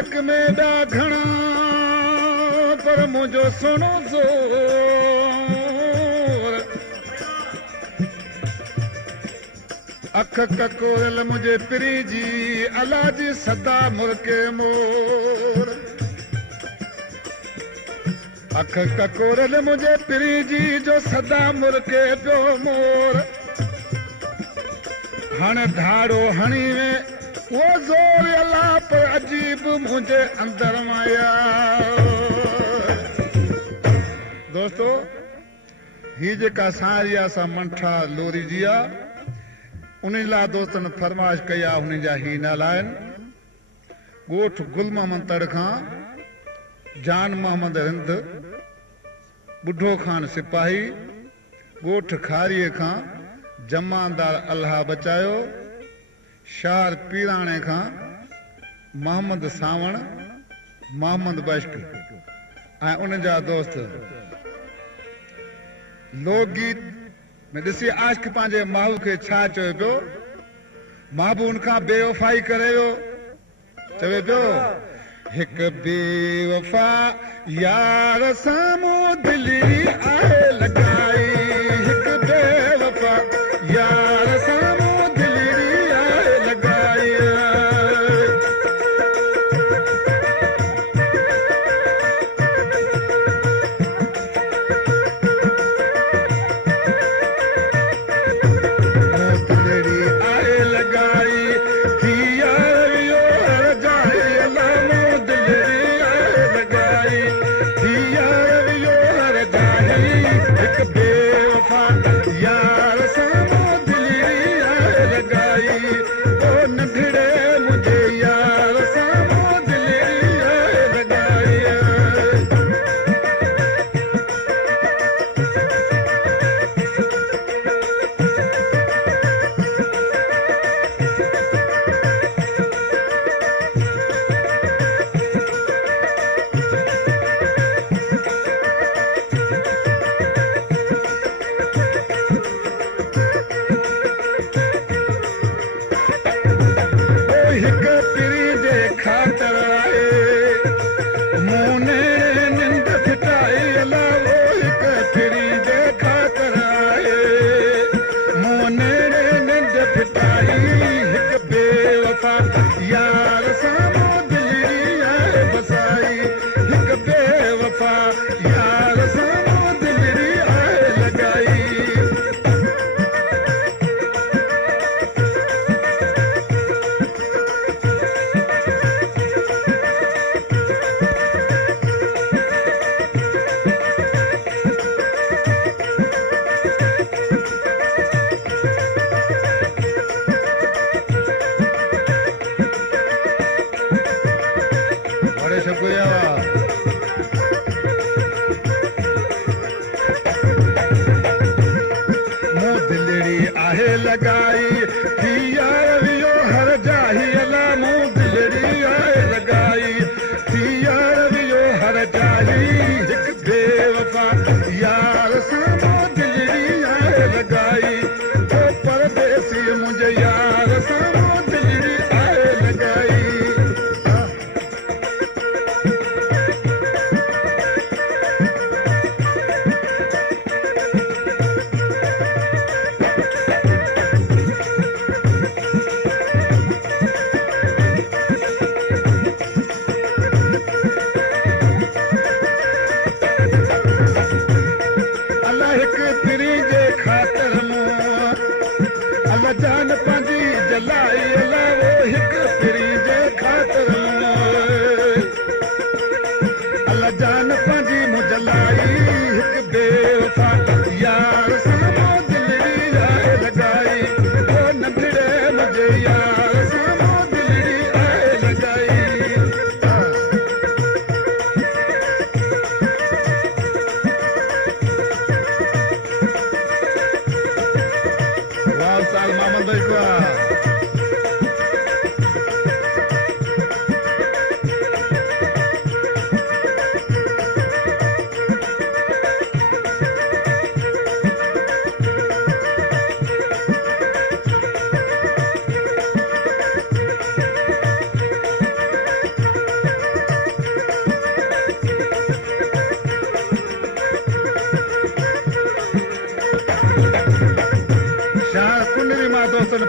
मुल्क में ॾा घणा पर मुंहिंजो सुहिणो ज़ोर अख ककोरल मुंहिंजे पिरी जी अला जी सदा मुल्के मोर अख ककोरल मुंहिंजे पिरी जी जो सदा मुल्के पियो मोर हाणे धाड़ो हणी में वो ज़ोर अल्लाह पर अजीब मुझे अंदर माया दोस्तो ही जेका सारी असां मंठा लोरी जी आहे उन लाइ दोस्तनि फरमाइश कई आहे हुन जा ही नाला आहिनि ॻोठ गुल मोहम्मद तड़ खां जान मोहम्मद रिंद बुढ़ो खान सिपाही ॻोठ खारीअ खां जमादार अल्लाह बचायो शार पीराणे खां मोहम्मद सावण मोहम्मद बश्क ऐं उन जा दोस्त लोकगीत में ॾिसी आशिक़ पंहिंजे महबूब खे छा चवे पियो महबूब उन खां बेवफ़ाई करे वियो चवे पियो हिकु बेवफ़ा यार साम्हूं दिली आहे लॻाई हिकु बेवफ़ा यार साम्हूं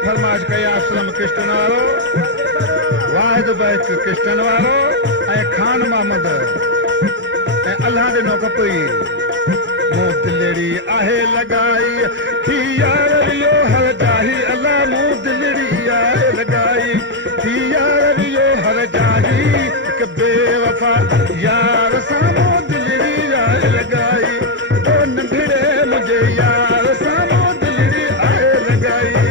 फरमाइश कई असलम किश्तन वारो वाहिद बैक किश्तन वारो खान मोहम्मद अल्लाह दे नो कपई मुंह दिलड़ी आहे लगाई थी यार यो हर जाही अल्लाह मुंह दिलड़ी आहे लगाई थी यार यो हर जाही एक बेवफा यार सा मुंह दिलड़ी आहे लगाई तो नंढड़े मुझे यार सा मुंह दिलड़ी आहे लगाई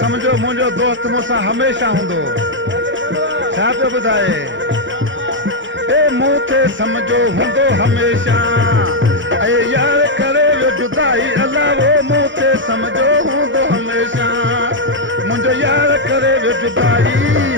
समझो मुझो दोस्त मुसा हमेशा हुंदो छा पे बुधाए ए मूंखे समझो हुंदो हमेशा ए यार करे वे जुदाई अल्लाह वो मूंखे समझो हुंदो हमेशा मुझो यार करे वे जुदाई